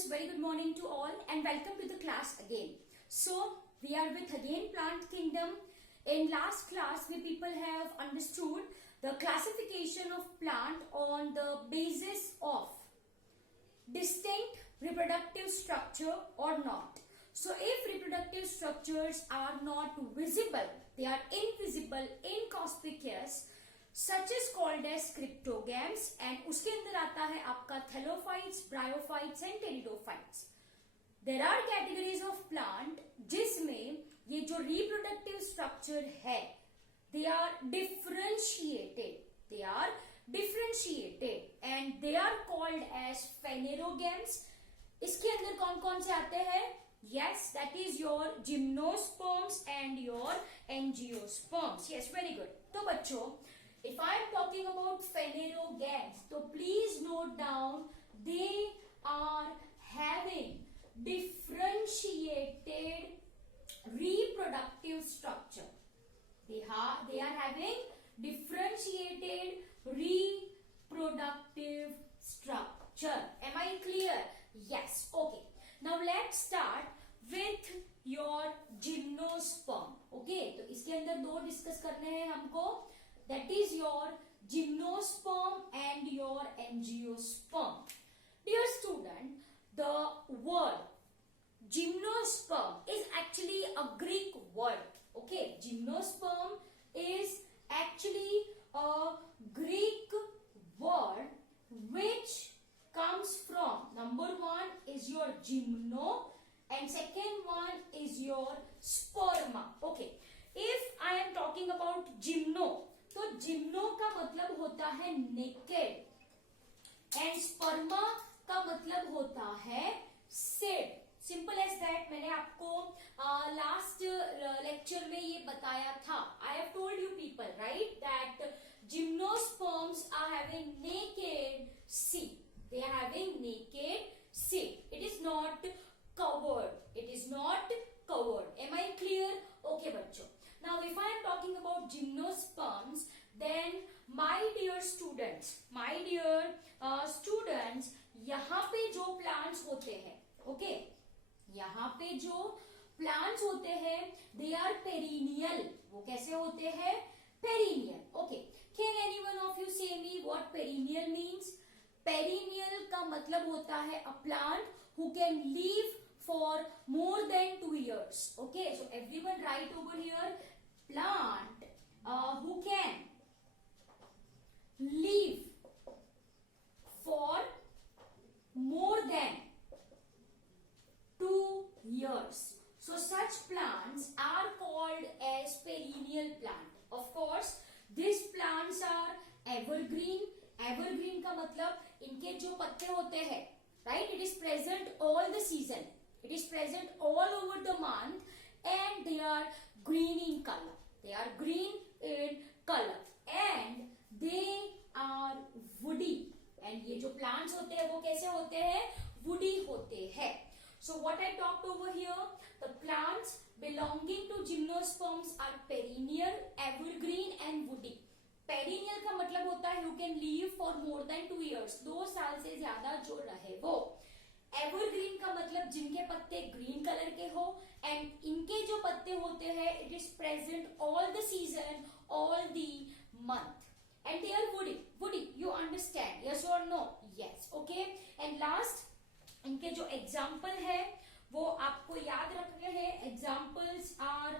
students, very good morning to all and welcome to the class again. So we are with again Plant Kingdom. In last class we people have understood the classification of plant on the basis of distinct reproductive structure or not. So if reproductive structures are not visible, they are invisible, inconspicuous, such is called as cryptogams and उसके अंदर आता है आपका thallophytes, bryophytes and pteridophytes. There are categories of plant जिसमें ये जो reproductive structure है they are differentiated and they are called as phanerogams. इसके अंदर कौन कौन से आते हैं? Yes, that is your gymnosperms and your angiosperms. Yes, very good. तो बच्चों, if I am talking about phanerogams, so please note down they are having differentiated reproductive structure. They are having differentiated reproductive structure. Am I clear? Yes. Okay. Now let's start with your gymnosperm. Okay. तो इसके अंदर दो discuss करने हैं हमको. That is your gymnosperm and your angiosperm. Dear student, the word gymnosperm is actually a Greek word. Okay, gymnosperm is actually a Greek word which comes from, number one is your gymno and second one is your sperma. Okay, if I am talking about gymno, तो gymno का मतलब होता है naked and sperma का मतलब होता है said. Simple as that. मैंने आपको लास्ट लेक्चर में ये बताया था. I have told you people right that gymnosperms are having naked seed. They are having naked seed. It is not covered. Am I clear? Okay बच्चों. Now if I am talking about gymnosperms, then my dear students, यहाँ पे जो plants होते हैं, okay, यहाँ पे जो plants होते हैं, they are perennial. वो कैसे होते हैं? Perennial. Okay. Can anyone of you say me what perennial means? Perennial का मतलब होता है a plant who can live for more than 2 years. Okay, so everyone write over here plant who can live for more than 2 years. So such plants are called as perennial plant. Of course, these plants are evergreen. Evergreen का मतलब इनके जो पत्ते होते हैं, right? It is present all the season. It is present all over the month and they are green in color. And they are woody. And ये जो plants होते हैं वो कैसे होते हैं? Woody होते हैं. So what I talked over here, the plants belonging to gymnosperms are perennial, evergreen and woody. Perennial का मतलब होता है you can live for more than 2 years. 2 साल से ज्यादा जो रहे वो. एवरग्रीन का मतलब जिनके पत्ते ग्रीन कलर के हो एंड इनके जो पत्ते होते हैं it is present all the season, all the month and they are woody. You understand? Yes और no? Yes. Okay. And last इनके जो एग्जाम्पल है वो आपको याद रखने हैं. Examples are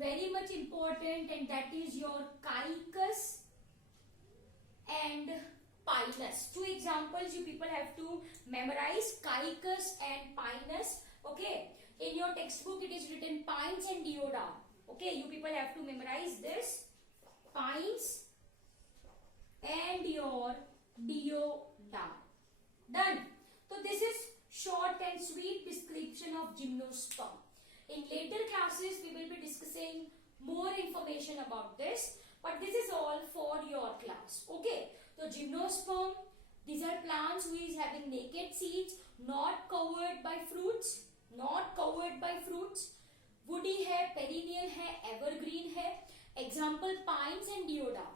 very much important and that is your Cycas and Pinus. 2 examples you people have to memorize, Caicus and Pinus. Okay, in your textbook it is written Pines and Deodar. Okay, you people have to memorize this, Pines and your Deodar. Done. So this is short and sweet description of gymnosperm. In later classes we will be discussing more information about this, but this is all for your class. Okay, so gymnosperm, these are plants who is having naked seeds, not covered by fruits. Woody है, perennial है, evergreen है. Example pines and deodar.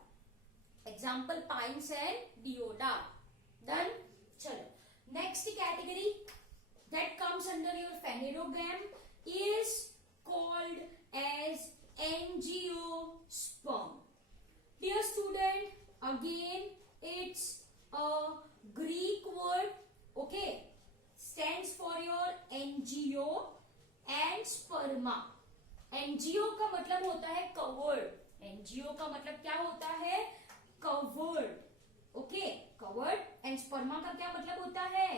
Done. चलो next category that comes under your phanerogram is called as angiosperm. Dear student, again it's a Greek word, okay, stands for your angio and sperma. NGO का मतलब होता है covered, NGO का मतलब क्या होता है, covered, okay, covered, and sperma का क्या मतलब होता है,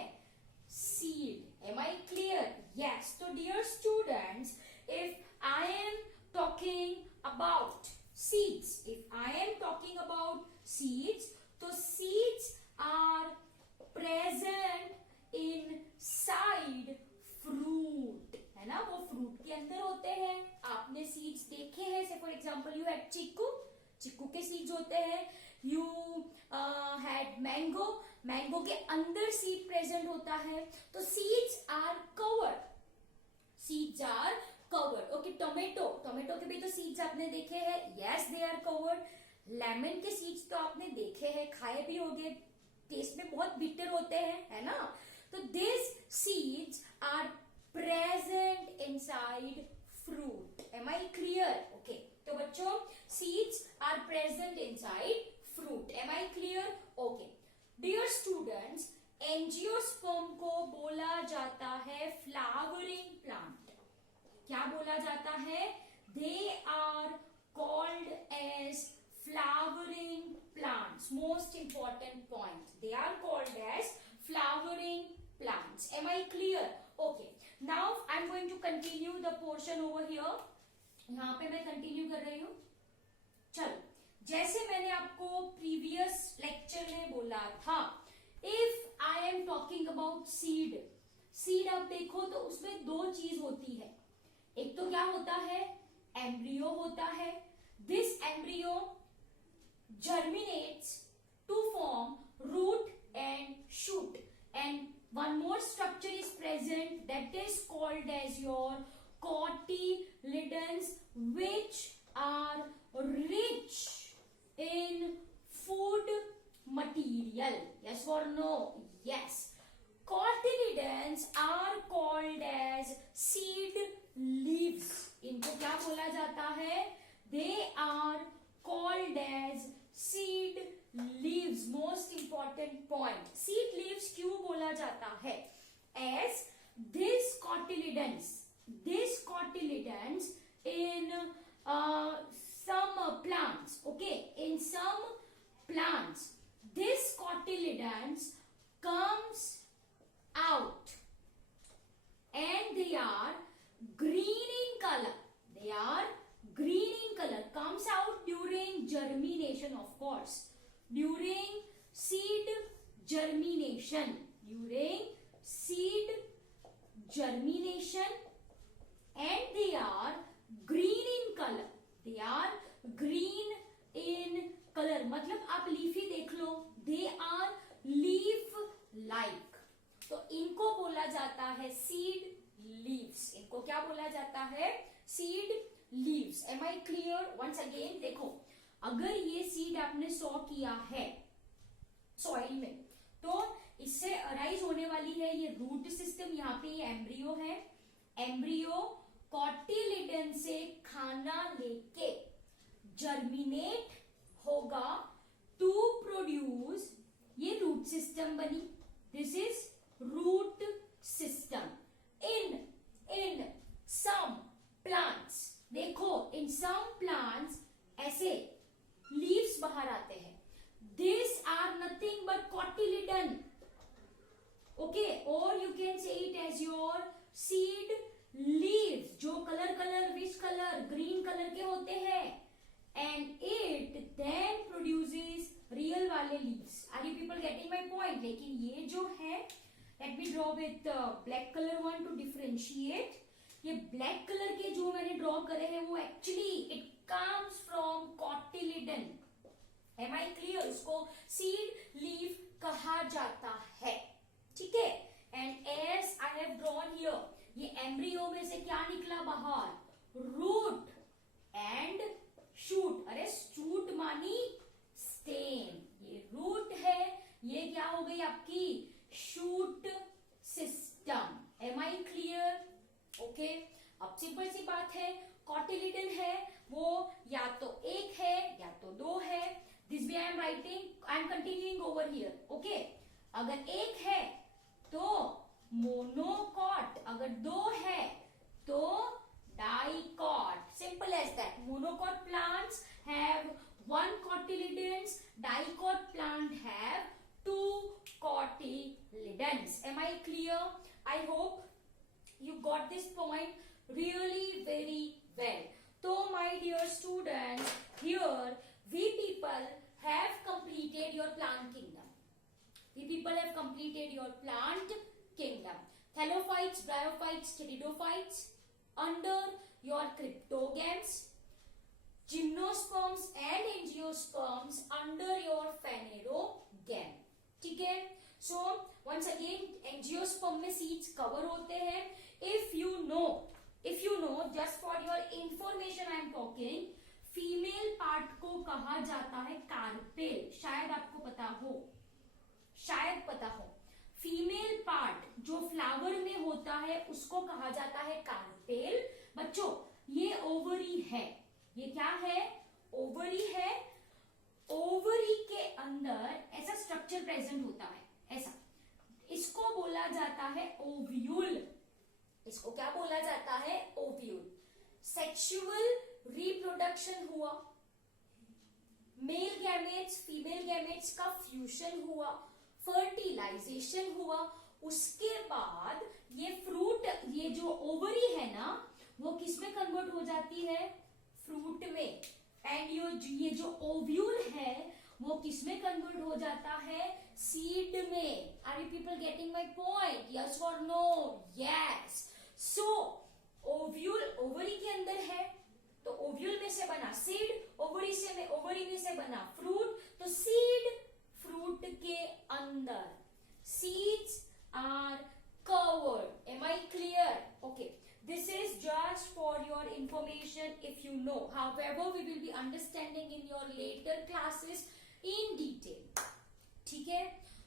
seed. Am I clear? Yes. तो dear students, if I am talking about seeds, if I am talking about seeds, तो seeds are present inside fruit, है ना, वो फ्रूट के अंदर होते हैं. आपने सीड्स देखे हैं, से for example you had chikoo, chikoo के सीड्स होते हैं. यू हैड मैंगो, मैंगो के अंदर सीड प्रेजेंट होता है. तो seeds are covered, seeds are covered. Okay, tomato, tomato के भी तो सीड्स आपने देखे हैं, yes they are covered. Lemon के सीड्स तो आपने देखे हैं, खाए भी होंगे, टेस्ट में बहुत बिटर होते हैं, है ना. तो this seeds are present inside fruit. Am I clear? Okay. तो बच्चों, seeds are present inside fruit. Am I clear? Okay. Dear students, angiosperm को बोला जाता है flowering plant. क्या बोला जाता है? They are called as flowering plants. Most important point. They are called as flowering plants. Am I clear? Okay. Now I am going to continue the portion over here. यहाँ पे मैं continue कर रही हूँ. चलो, जैसे मैंने आपको प्रीवियस लेक्चर में बोला था, if I am talking about seed, seed आप देखो तो उसमें दो चीज होती है. एक तो क्या होता है, एम्ब्रियो होता है. This embryo germinates to form root and shoot, and one more structure is present that is called as your cotyledons, which are rich in food material. Yes or no? Yes. Cotyledons are called as seed leaves. इनको क्या बोला जाता है? They are called as seed leaves. Most important point. Seed leaves क्यों बोला जाता है? As this cotyledons in some plants, okay, in some plants, this cotyledons comes out and they are green in color. They are green in color. Comes out during germination, of course. During seed germination, and they are green in color. They are green in color. मतलब आप leafy देख लो, they are leaf like. तो इनको बोला जाता है seed leaves. इनको क्या बोला जाता है? seed leaves. Am I clear? Once again देखो, अगर ये सीड आपने सॉ किया है सॉइल में, तो इससे अराइज होने वाली है ये रूट सिस्टम. यहाँ पे ये एम्ब्रियो है, एम्ब्रियो कॉटिलिडन से खाना लेके जर्मिनेट होगा टू प्रोड्यूस, ये रूट सिस्टम बनी. This is root system. In some plants, देखो इन सम प्लांट्स ऐसे लीव्स बाहर आते हैं. This are nothing but cotyledon, okay, और you can say it as your seed leaves, जो colour which colour, green colour के होते हैं. And it then produces real वाले leaves. Are you people getting my point? लेकिन ये जो है, let me draw with black colour one to differentiate. ये ब्लैक कलर के जो मैंने ड्रॉ करे हैं वो actually it comes from cotyledon. Am I clear? उसको सीड लीफ कहा जाता है, ठीक है. And as I have drawn here, ये एम्ब्रियो में से क्या निकला बाहर? Root and shoot. अरे शूट मानी स्टेम, ये रूट है, ये क्या हो गई आपकी शूट सिस्टम. एम है वो या तो एक है या तो दो है. This way I am continuing over here. Okay, अगर एक है तो मोनोकॉट, अगर दो है तो dicot. Simple as that. Monocot plants have one cotyledons, dicot plant have two cotyledons. Am I clear? I hope you got this point really very well. So my dear students, here we people have completed your plant kingdom. We people have completed your plant kingdom. Thallophytes, bryophytes, pteridophytes under your cryptogams, gymnosperms and angiosperms under your phanerogam. ठीक है. So once again angiosperm में seeds cover होते हैं. If you know just for your information I am talking, female part को कहा जाता है carpel. शायद आपको पता हो, शायद पता हो. फीमेल पार्ट जो फ्लावर में होता है उसको कहा जाता है कार्पेल. बच्चों ये ओवरी है. ये क्या है? ओवरी है. ओवरी के अंदर ऐसा स्ट्रक्चर प्रेजेंट होता है, ऐसा. इसको बोला जाता है ओव्यूल. इसको क्या बोला जाता है? ओव्यूल. सेक्सुअल रिप्रोडक्शन हुआ, मेल गैमेट्स फीमेल गैमेट्स का फ्यूजन हुआ, फर्टिलाइजेशन हुआ. उसके बाद ये फ्रूट, ये जो ओवरी है ना, वो किसमें कन्वर्ट हो जाती है? फ्रूट में. एंड ये जो ओव्यूल है वो किसमें कन्वर्ट हो जाता है? सीड में. Are you people getting my point? Yes और no? Yes. So ovule ovary के अंदर है तो ओव्यूल में से बना सीड, ओवरी में से बना फ्रूट. तो सीड फ्रूट के अंदर. Seeds are covered. Am I clear? Okay. This is just for your information if you know. However, we will be understanding in your later classes in detail. ठीक है?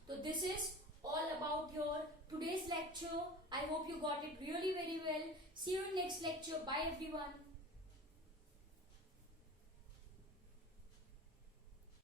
So this is all about your today's lecture. I hope you got it really very well. See you in next lecture. Bye everyone.